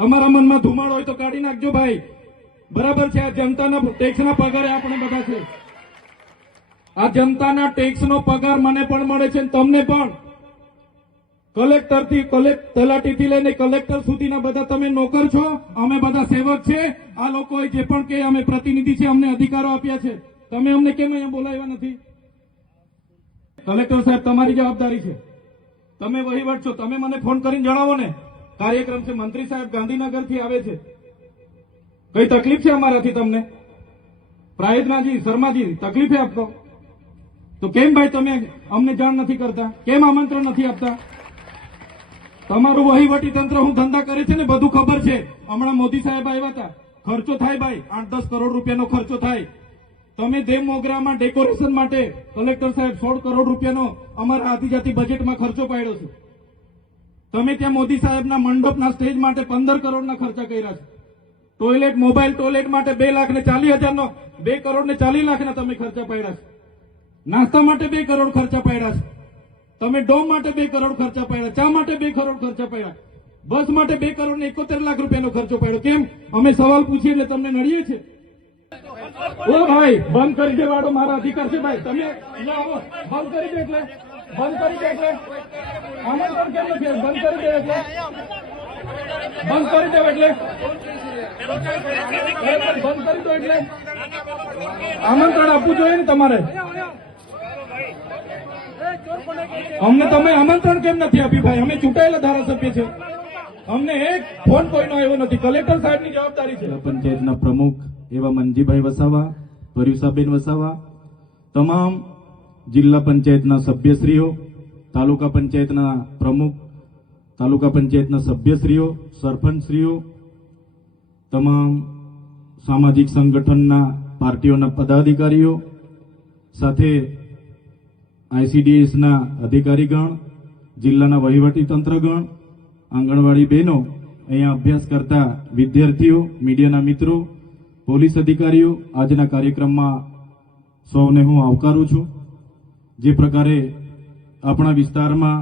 તમારા મનમાં ધુમાડો હોય તો કાઢી નાખજો ભાઈ. બરાબર છે, આ જનતાના ટેક્સના પગારે આપણે બધા છે. આ જનતાના ટેક્સનો પગાર મને પણ મળે છે, તમને પણ. કલેક્ટરથી તલાટીથી લઈને કલેક્ટર સુધીના બધા તમે નોકર છો, અમે બધા સેવક છે. આ લોકોએ જે પણ કે અમે પ્રતિનિધિ છે, અમને અધિકારો આપ્યા છે. તમે અમને કેમ અહીંયા બોલાવ્યા નથી? કલેક્ટર સાહેબ, તમારી જવાબદારી છે. તમે વહીવટ છો, તમે મને ફોન કરીને જણાવો ને. કાર્યક્રમ છે, મંત્રી સાહેબ ગાંધીનગરથી આવે છે, કઈ તકલીફ છે અમારાથી તમને? પ્રાયતનાજી, શર્માજી, તકલીફ છે આપતો તો કેમ ભાઈ તમે અમને જાણ નથી કરતા? કેમ આમંત્રણ નથી આપતા? તમારું વહીવટી તંત્ર હું ધંધા કરે છે ને બધું ખબર છે. હમણાં મોદી સાહેબ આવ્યા હતા, ખર્ચો થાય ભાઈ, 8-10 કરોડ રૂપિયાનો ખર્ચો થાય. તમે દેવ મોગરામાં ડેકોરેશન માટે કલેક્ટર સાહેબ 16 કરોડ રૂપિયાનો અમારા આદિજાતિ બજેટમાં ખર્ચો પાડ્યો છે. તમે ત્યાં મોદી સાહેબના મંડપના સ્ટેજ માટે 15 કરોડના ખર્ચા કર્યા છે. ટોયલેટ, મોબાઈલ ટોયલેટ માટે 2,40,000નો 2 કરોડ ને 40 લાખના તમે ખર્ચા પાડ્યા છે. નાસ્તા માટે 2 કરોડ ખર્ચા પાડ્યા છે. તમે ડોમ માટે 2 કરોડ ખર્ચા પાડ્યા, ચા માટે 2 કરોડ ખર્ચા પાડ્યા, બસ માટે 2 કરોડ ને 71 લાખ રૂપિયાનો ખર્ચો પાડ્યો. કેમ? અમે સવાલ પૂછીએ એટલે તમને નડીએ છે? ઓ ભાઈ, બંધ કરી દેવાડો, મારા અધિકાર છે ભાઈ. તમે આવો, બંધ કરી દે એટલે આમંત્રણ કેમ નથી? બંધ કરી દે એટલે બંધ કરી દો એટલે આમંત્રણ આપવું જોઈએ ને તમારે. અમને તમે આમંત્રણ કેમ નથી આપ્યું ભાઈ? અમે ચૂંટાયેલા ધારાસભ્ય છે, અમને એક ફોન કોઈનો આવ્યો નથી. કલેક્ટર સાહેબની જવાબદારી છે. પંચાયતના પ્રમુખ એવા મનજીભાઈ વસાવા, પર્યુષાબેન વસાવા, તમામ જિલ્લા પંચાયતના સભ્યશ્રીઓ, તાલુકા પંચાયતના પ્રમુખ, તાલુકા પંચાયતના સભ્યશ્રીઓ, સરપંચશ્રીઓ, તમામ સામાજિક સંગઠનના પાર્ટીઓના પદાધિકારીઓ, સાથે ICDSના અધિકારીગણ, જિલ્લાના વહીવટી તંત્રગણ, આંગણવાડી બહેનો, અહીંયા અભ્યાસ કરતા વિદ્યાર્થીઓ, મીડિયાના મિત્રો, પોલીસ અધિકારીઓ, આજના કાર્યક્રમમાં સૌને હું આવકારું છું. જે પ્રકારે આપણા વિસ્તારમાં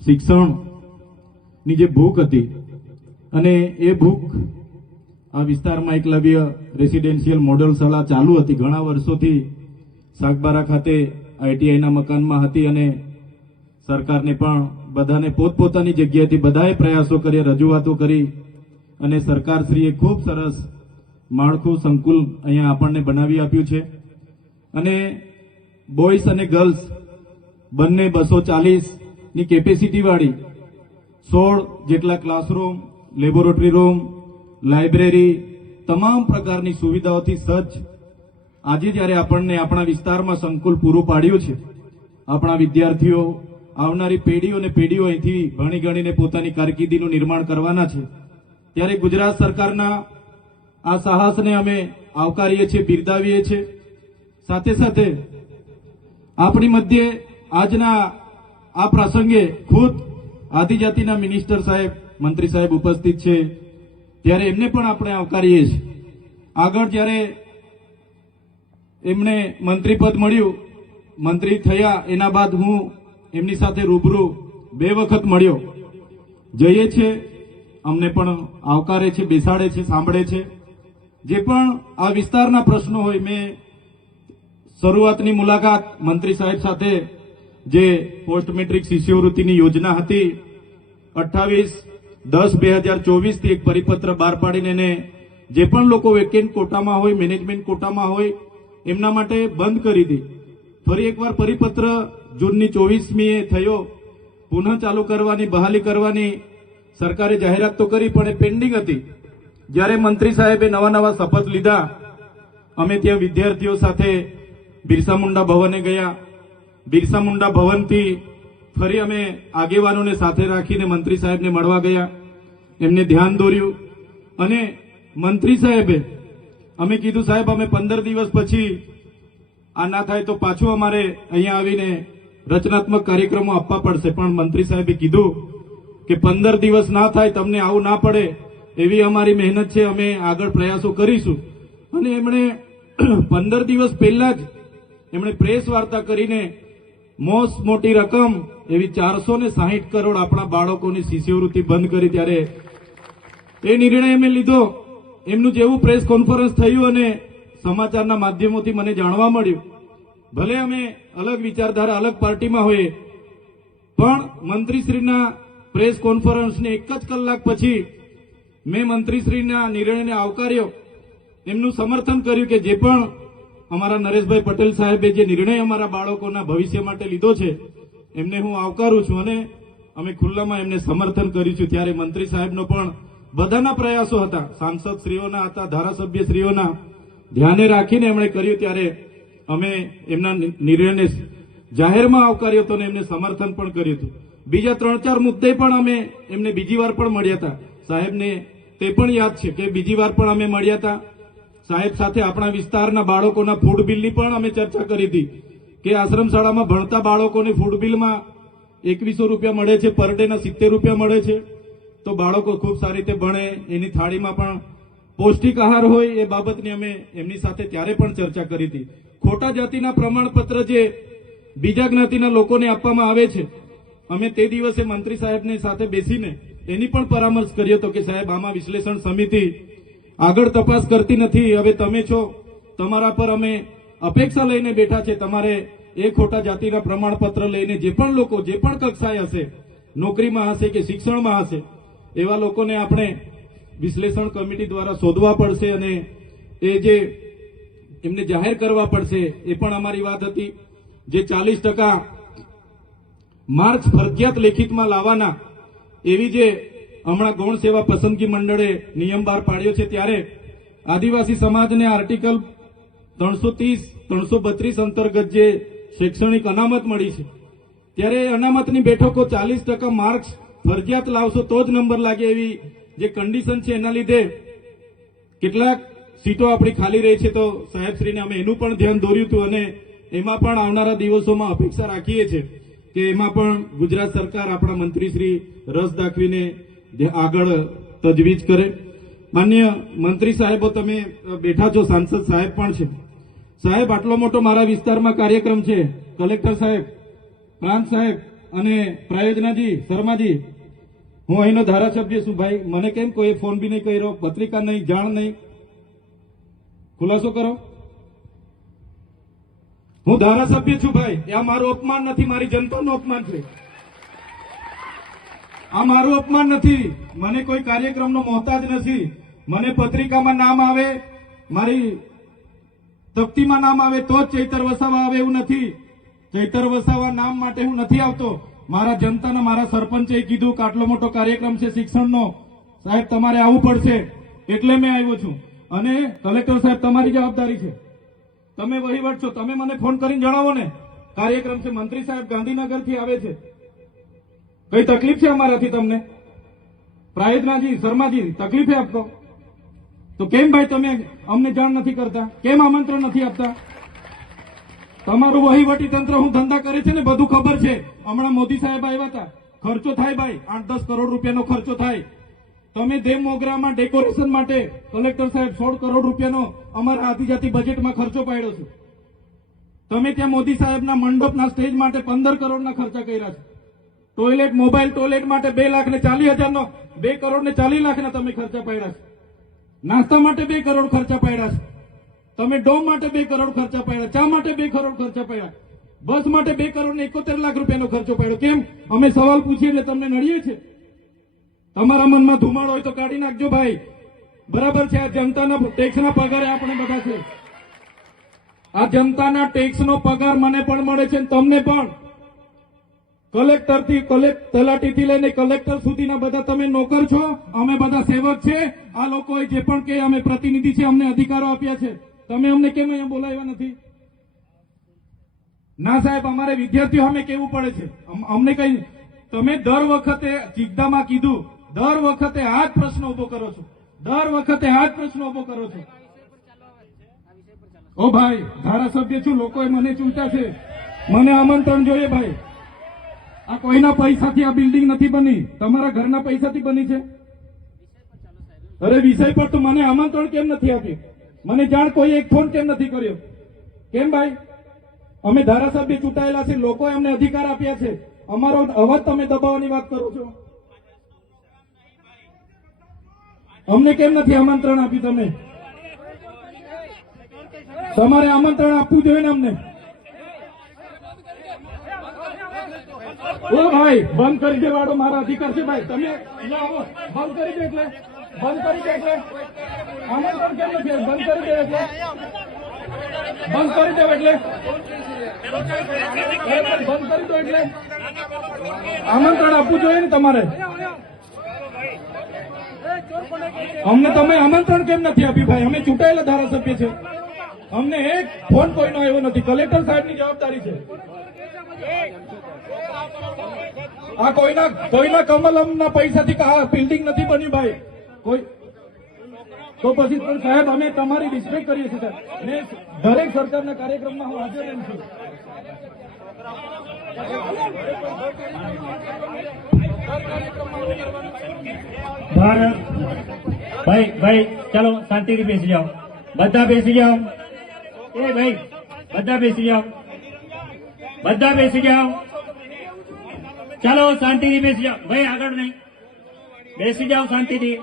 શિક્ષણની જે ભૂખ હતી અને એ ભૂખ આ વિસ્તારમાં એકલવ્ય રેસિડેન્શિયલ મોડેલ શાળા ચાલુ હતી ઘણા વર્ષોથી, સાગબારા ખાતે ITIના મકાનમાં હતી અને સરકારને પણ બધાને પોતપોતાની જગ્યાએથી બધાએ પ્રયાસો કર્યા, રજૂઆતો કરી અને સરકારશ્રીએ ખૂબ સરસ માળખું સંકુલ અહીંયા આપણને બનાવી આપ્યું છે. અને બોયઝ અને ગર્લ્સ બંને 240ની કેપેસિટી વાળી 16 જેટલા ક્લાસરૂમ, લેબોરેટરી રૂમ, લાઇબ્રેરી, તમામ પ્રકારની સુવિધાઓથી સજ્જ આજે જ્યારે આપણને આપણા વિસ્તારમાં સંકુલ પૂરું પાડ્યું છે, આપણા વિદ્યાર્થીઓ, આવનારી પેઢીઓ અને પેઢીઓ અહીંથી ભણી ગણીને પોતાની કારકિર્દીનું નિર્માણ કરવાના છે, ત્યારે ગુજરાત સરકારના આ સાહસને અમે આવકારીએ છીએ, બિરદાવીએ છીએ. સાથે સાથે આપણી મધ્યે આજના આ પ્રસંગે ખુદ આદિજાતિના મિનિસ્ટર સાહેબ, મંત્રી સાહેબ ઉપસ્થિત છે, ત્યારે એમને પણ આપણે આવકારીએ છીએ. આગળ જ્યારે એમને મંત્રી પદ મળ્યું, મંત્રી થયા એના બાદ હું એમની સાથે રૂબરૂ 2 વખત મળ્યો. જઈએ છે, અમને પણ આવકારે છે, બેસાડે છે, સાંભળે છે. જે પણ આ વિસ્તારના પ્રશ્નો હોય, મેં શરૂઆતની મુલાકાત મંત્રી સાહેબ સાથે જે પોસ્ટ મેટ્રિક શિષ્યવૃત્તિની યોજના હતી 28/10/2024થી એક પરિપત્ર બહાર પાડીને એને જે પણ લોકો વેકેન્ટ કોટામાં હોય, મેનેજમેન્ટ કોટામાં હોય, એમના માટે બંધ કરી દી. ફરી એકવાર પરિપત્ર જૂનની 24મીએ થયો, પુનઃ ચાલુ કરવાની, બહાલી કરવાની સરકારે જાહેરાત તો કરી પણ એ પેન્ડિંગ હતી. જ્યારે મંત્રી સાહેબે નવા શપથ લીધા, અમે ત્યાં વિદ્યાર્થીઓ સાથે બિરસા મુંડા ભવને ગયા. બિરસા મુંડા ભવનથી ફરી અમે આગેવાનોને સાથે રાખીને મંત્રી સાહેબને મળવા ગયા, એમને ધ્યાન દોર્યું. અને મંત્રી સાહેબે અમે કીધું, સાહેબ અમે 15 દિવસ પછી આ ના થાય તો પાછું અમારે અહીંયા આવીને રચનાત્મક કાર્યક્રમો આપવા પડશે. પણ મંત્રી સાહેબે કીધું કે 15 દિવસ ના થાય, તમને આવું ના પડે એવી અમારી મહેનત છે, અમે આગળ પ્રયાસો કરીશું. અને એમણે 15 દિવસ પહેલા જ એમણે પ્રેસ વાર્તા કરીને મોટી રકમ એવી 460 કરોડ આપણા બાળકોની શિષ્યવૃત્તિ બંધ કરી. ત્યારે એ નિર્ણય અમે લીધો. એમનું જેવું પ્રેસ કોન્ફરન્સ થયું અને સમાચારના માધ્યમોથી મને જાણવા મળ્યું, ભલે અમે અલગ વિચારધારા અલગ પાર્ટીમાં હોઈએ, પણ મંત્રીશ્રીના પ્રેસ કોન્ફરન્સને 1 જ કલાક પછી મેં મંત્રીશ્રીના નિર્ણયને આવકાર્યો, એમનું સમર્થન કર્યું કે જે પણ અમારા નરેશભાઈ પટેલ સાહેબે જે નિર્ણય અમારા બાળકોના ભવિષ્ય માટે લીધો છે એમને હું આવકારું છું અને અમે ખુલ્લામાં એમને સમર્થન કર્યું છે. ત્યારે મંત્રી સાહેબનો પણ બધાના પ્રયાસો હતા, સાંસદશ્રીઓના હતા, ધારાસભ્યશ્રીઓના ધ્યાને રાખીને એમણે કર્યું. ત્યારે અમે એમના નિર્ણયને જાહેરમાં આવકાર્યો હતો અને એમને સમર્થન પણ કર્યું હતું. બીજા 3-4 મુદ્દે પણ અમે એમને બીજી વાર પણ મળ્યા હતા. સાહેબને તે પણ યાદ છે કે બીજી વાર પણ અમે મળ્યા હતા. સાહેબ સાથે આપણા વિસ્તારના બાળકોના ફૂડ બિલની પણ અમે ચર્ચા કરી હતી કે આશ્રમ શાળામાં ભણતા બાળકોને ફૂડ બિલમાં 2100 રૂપિયા મળે છે, પર ડેના 70 રૂપિયા મળે છે, તો બાળકો ખૂબ સારી રીતે ભણે, એની થાળીમાં પણ પૌષ્ટિક આહાર હોય, એ બાબતની અમે એમની સાથે ત્યારે પણ ચર્ચા કરી હતી. ખોટા જાતિના પ્રમાણપત્ર જે બીજા જ્ઞાતિના લોકોને આપવામાં આવે છે, અમે તે દિવસે મંત્રી સાહેબની સાથે બેસીને એની પણ પરામર્શ કર્યો હતો કે સાહેબ આમાં વિશ્લેષણ સમિતિ આગળ તપાસ કરતી નથી, હવે તમે છો, તમારા પર અમે અપેક્ષા લઈને બેઠા છે, તમારે એ ખોટા જાતિના પ્રમાણપત્ર લઈને જે પણ લોકો જે પણ કક્ષાએ હશે, નોકરીમાં હશે કે શિક્ષણમાં હશે, એવા લોકોને આપણે વિશ્લેષણ કમિટી દ્વારા શોધવા પડશે અને એ જે એમને જાહેર કરવા પડશે, એ પણ અમારી વાત હતી. જે 40% માર્ક્સ ફરજિયાત લેખિતમાં લાવવાના, એવી જે હમણાં ગૌણ સેવા પસંદગી મંડળે નિયમ બહાર પાડ્યો છે, ત્યારે આદિવાસી સમાજને આર્ટિકલ 330-332 અંતર્ગત જે શૈક્ષણિક અનામત મળી છે, ત્યારે અનામતની બેઠકો 40% માર્ક્સ ફરજિયાત લાવશો તો જ નંબર લાગે, એવી જે કન્ડિશન છે એના લીધે કેટલાક સીટો આપણી ખાલી રહી છે. તો સાહેબશ્રીને અમે એનું પણ ધ્યાન દોર્યું હતું અને એમાં પણ આવનારા દિવસોમાં અપેક્ષા રાખીએ છીએ કે એમાં પણ ગુજરાત સરકાર આપણા મંત્રીશ્રી રસ દાખવીને આગળ તજવીજ કરે. માન્ય મંત્રી સાહેબો, તમે બેઠા છો, સાંસદ સાહેબ પણ છે. સાહેબ, આટલો મોટો મારા વિસ્તારમાં કાર્યક્રમ છે, કલેક્ટર સાહેબ, પ્રાંત સાહેબ અને પ્રાયોજનાજી, શર્માજી, હું અહીંનો ધારાસભ્ય છું ભાઈ, મને કેમ કોઈ ફોન બી નહીં કર્યો, પત્રિકા નહીં, જાણ નહીં, ખુલાસો કરો. હું ધારાસભ્ય છું ભાઈ, આ મારું અપમાન નથી, મારી જનતાનું અપમાન છે. આ મારું અપમાન નથી, મને કોઈ કાર્યક્રમનો મોહતાજ નથી. મને પત્રિકામાં નામ આવે, મારી તકતીમાં નામ આવે તો જ ચૈતર વસાવા આવે એવું નથી. ચૈતર વસાવા નામ માટે હું નથી આવતો. મારા જનતાના, મારા સરપંચે કીધું કે આટલો મોટો કાર્યક્રમ છે શિક્ષણનો, સાહેબ તમારે આવવું પડશે, એટલે મેં આવ્યો છું. અને કલેક્ટર સાહેબ, તમારી જવાબદારી છે, તમે વહીવટ છો, તમે મને ફોન કરીને જણાવો ને, કાર્યક્રમ છે, મંત્રી સાહેબ ગાંધીનગરથી આવે છે, કઈ તકલીફ છે અમારાથી તમને? પ્રાયોજનાજી, શર્માજી, તકલીફ આપતો તો કેમ ભાઈ તમે અમને જાણ નથી કરતા? કેમ આમંત્રણ નથી આપતા? તમારું વહીવટી તંત્ર હું ધંધા કરે છે ને બધું ખબર છે. હમણાં મોદી સાહેબ આવ્યા હતા, ખર્ચો થાય ભાઈ, 8-10 કરોડ રૂપિયાનો ખર્ચો થાય. તમે દેવ મોગરામાં ડેકોરેશન માટે કલેક્ટર સાહેબ 16 કરોડ રૂપિયાનો અમારા આદિજાતિ બજેટમાં ખર્ચો પાડ્યો છે. તમે ત્યાં મોદી સાહેબના મંડપના સ્ટેજ માટે 15 કરોડના ખર્ચા કર્યા છે. ટોયલેટ, મોબાઈલ ટોયલેટ માટે 2,40,000નો 2 કરોડ ને 40 લાખના તમે ખર્ચા પાડ્યા છે. નાસ્તા માટે 2 કરોડ ખર્ચા પાડ્યા છે. તમે ડોમ માટે 2 કરોડ ખર્ચા પાડ્યા, ચા માટે 2 કરોડ ખર્ચા પાડ્યા, બસ માટે 2 કરોડ ને 71 લાખ રૂપિયાનો ખર્ચો પાડ્યો. કેમ? અમે સવાલ પૂછીએ એટલે તમને નડીએ છે? તમારા મનમાં ધુમાડો હોય તો કાઢી નાખજો ભાઈ, બરાબર છે? આ જનતાના ટેક્સના પગારે આપણે બધા છે. આ જનતાના ટેક્સનો પગાર મને પણ મળે છે, તમને પણ. કલેક્ટરથી તલાટીથી લઈને કલેક્ટર સુધીના બધા તમે નોકર છો, અમે બધા સેવક છે. આ લોકોએ જે પણ કે અમે પ્રતિનિધિ છે, અમને અધિકારો આપ્યા છે, તમે અમને કેમ અહીંયા બોલાવ્યા નથી? ના સાહેબ, અમારે વિદ્યાર્થીઓ સામે કેવું પડે છે, અમને કઈ. તમે દર વખતે ચિકદામાં કીધું, દર વખતે આ જ પ્રશ્ન ઉભો કરો છો, દર વખતે આ જ પ્રશ્ન ઉભો કરો છો. ઓ ભાઈ, ધારાસભ્ય છું, લોકોએ મને ચૂંટ્યા છે, મને આમંત્રણ જોઈએ ભાઈ. આ કોઈના પૈસાથી આ બિલ્ડિંગ નથી બની, તમારા ઘરના પૈસાથી બની છે. અરે વિષય પર તો મને આમંત્રણ કેમ નથી આપ્યું? મને જાણ કોઈ એક ફોન કેમ નથી કર્યો? કેમ ભાઈ? અમે ધારાસભ્ય ચૂંટાયેલા છે, લોકોએ અમને અધિકાર આપ્યા છે, અમારો અવાજ તમે દબાવવાની વાત કરો છો. અમને કેમ નથી આમંત્રણ આપ્યું તમે? તમારે આમંત્રણ આપવું જોઈએ ને અમને. ઓ ભાઈ, બંધ કરી દેવાડો, મારા અધિકાર છે ભાઈ. તમે આવો, બંધ કરી દે એટલે બંધ કરી દે એટલે આમંત્રણ કેમ નથી? બંધ કરી દે એટલે બંધ કરી દો એટલે બંધ કરી દો એટલે આમંત્રણ આપવું જોઈએ ને તમારે. અમને તમે આમંત્રણ કેમ નથી આપ્યું ભાઈ? અમે ચૂંટાયેલા ધારાસભ્ય છે. અમને એક ફોન કોઈનો આવ્યો નથી. કલેક્ટર સાહેબની જવાબદારી છે. આ કોઈના કમલમના પૈસાથી આ બિલ્ડિંગ નથી બની ભાઈ. કોઈ તો પછી પણ સાહેબ અમે તમારી રિસ્પેક્ટ કરીએ છીએ સાહેબ. ને દરેક સરકારના કાર્યક્રમમાં હું હાજર રહું છું. ભારત ભાઈ ચાલો શાંતિથી બેસી જાઓ, બધા બેસી જાઓ. એ ભાઈ બધા બેસી જાઓ, બધા બેસી જાઓ. ચાલો શાંતિથી બેસી જાઓ ભાઈ, આગળ નહીં, બેસી જાઓ શાંતિથી.